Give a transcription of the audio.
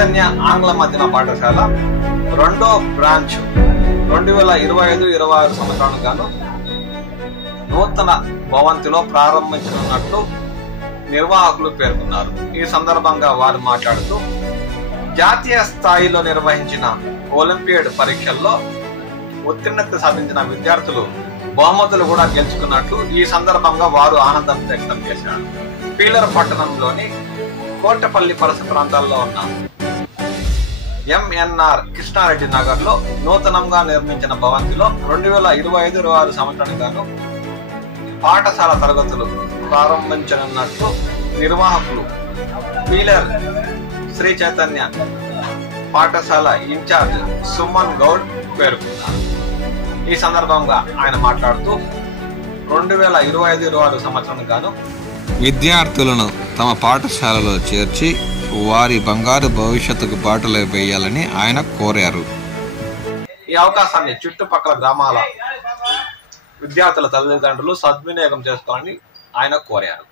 చైతన్య ఆంగ్ల మాధ్యమ పాఠశాల రెండో బ్రాంచ్ 2025-26 సంవత్సరానికి గాను నూతన భవంతిలో ప్రారంభించనున్నట్లు నిర్వాహకులు పేర్కొన్నారు. ఈ సందర్భంగా వారు మాట్లాడుతూ జాతీయ స్థాయిలో నిర్వహించిన ఒలింపియాడ్ పరీక్షల్లో ఉత్తీర్ణత సాధించిన విద్యార్థులు బహుమతులు కూడా గెలుచుకున్నట్లు ఈ సందర్భంగా వారు ఆనందం వ్యక్తం చేశారు. పీలర్ పట్టణంలోని కోటపల్లి పరిసర ప్రాంతాల్లో ఉన్న ఎంఎన్ఆర్ కృష్ణారెడ్డి నగర్ లో నూతనంగా నిర్మించిన భవంతిలో 2025-26 సంవత్సరానికి గాను పాఠశాల తరగతులు ప్రారంభించనున్నట్లు నిర్వాహకులు పీలర్ శ్రీ చైతన్య పాఠశాల ఇన్ఛార్జ్ సుమన్ గౌడ్ పేర్కొన్నారు. ఈ సందర్భంగా ఆయన మాట్లాడుతూ 2025-26 సంవత్సరానికి గాను విద్యార్థులను తమ పాఠశాలలో చేర్చి వారి బంగారు భవిష్యత్తుకు బాటలు వేయాలని ఆయన కోరారు. ఈ అవకాశాన్ని చుట్టుపక్కల గ్రామాల విద్యార్థుల తల్లిదండ్రులు సద్వినియోగం చేసుకోవాలని ఆయన కోరారు.